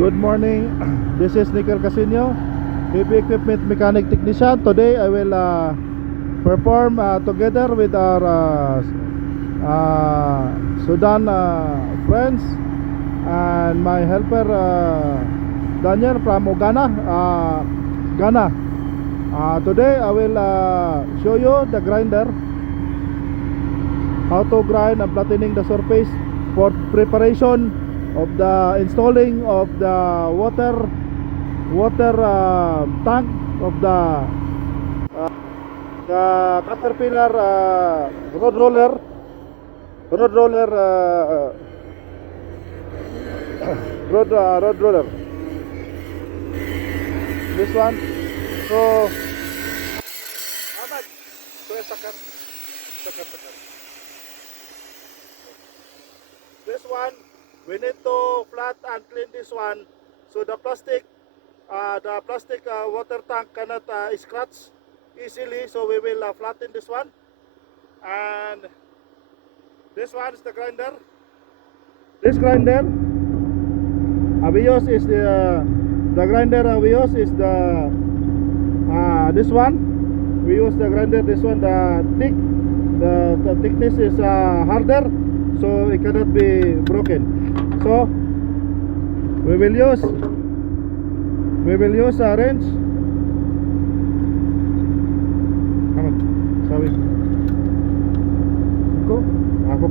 Good morning. This is Nickel Casino, heavy equipment mechanic technician. Today I will perform together with our Sudan friends and my helper Daniel from Ghana. Ghana. Today I will show you the grinder, how to grind and flattening the surface for preparation of the installing of the water tank of the Caterpillar road roller road roller, this one. So how much? Sakar. This one we need to flat and clean this one, so the plastic water tank cannot scratch easily. So we will flatten this one, and this one is the grinder. This grinder we use is the grinder we use is the this one. We use the grinder, this one, the thickness is harder, so it cannot be broken. So we will use a wrench. Come on, sorry. Go. Go.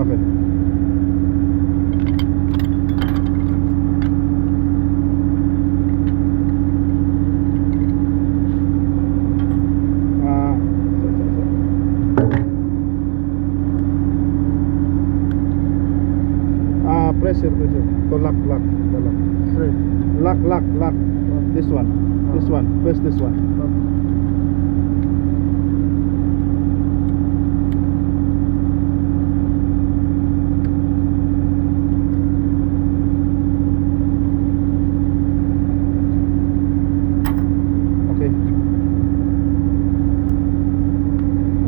Okay. Pressure to lock. This one, press this one.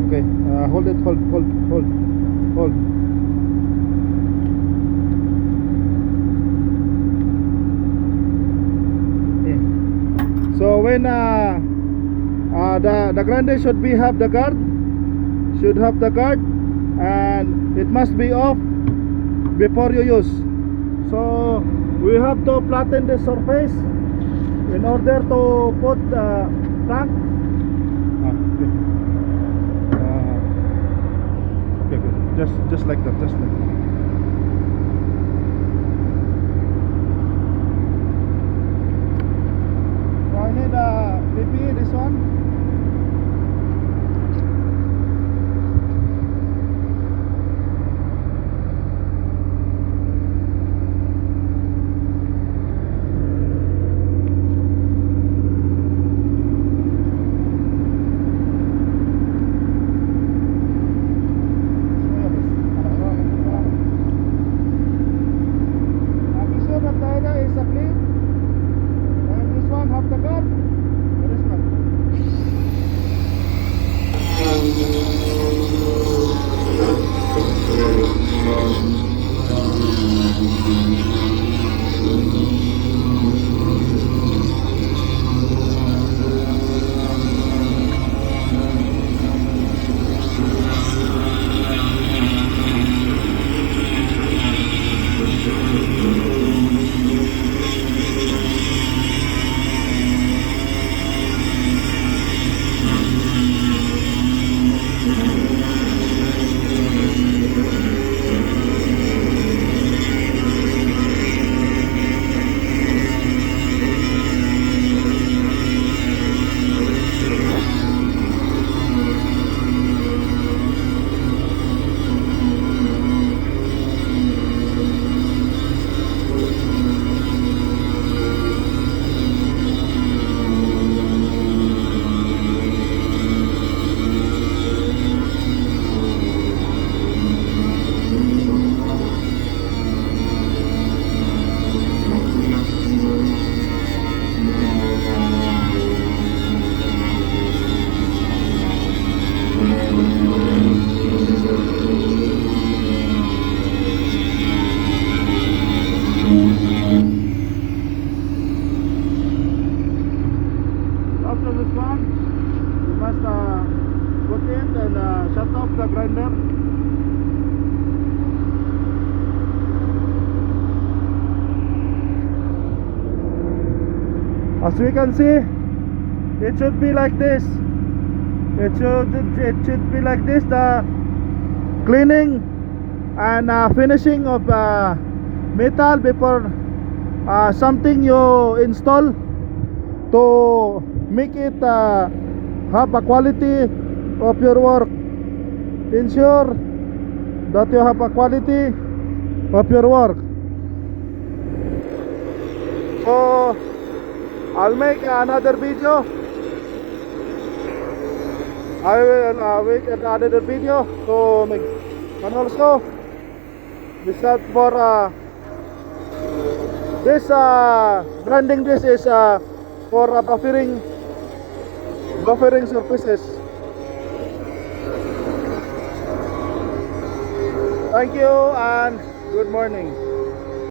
Okay, hold it, hold. So when the grinder should have the guard, and it must be off before you use. So we have to flatten the surface in order to put the tank. Okay, good. Just like that. I need a PP, this one. Be sure that the area is clean. And this one have the guard. This one. As we can see, it should be like this. It should be like this. The cleaning and finishing of metal before something you install to make it have a quality of your work. Ensure that you have a quality of your work. So I'll make another video. I will make another video to make, and also besides for this grinding, this is for buffering surfaces. Thank you and good morning.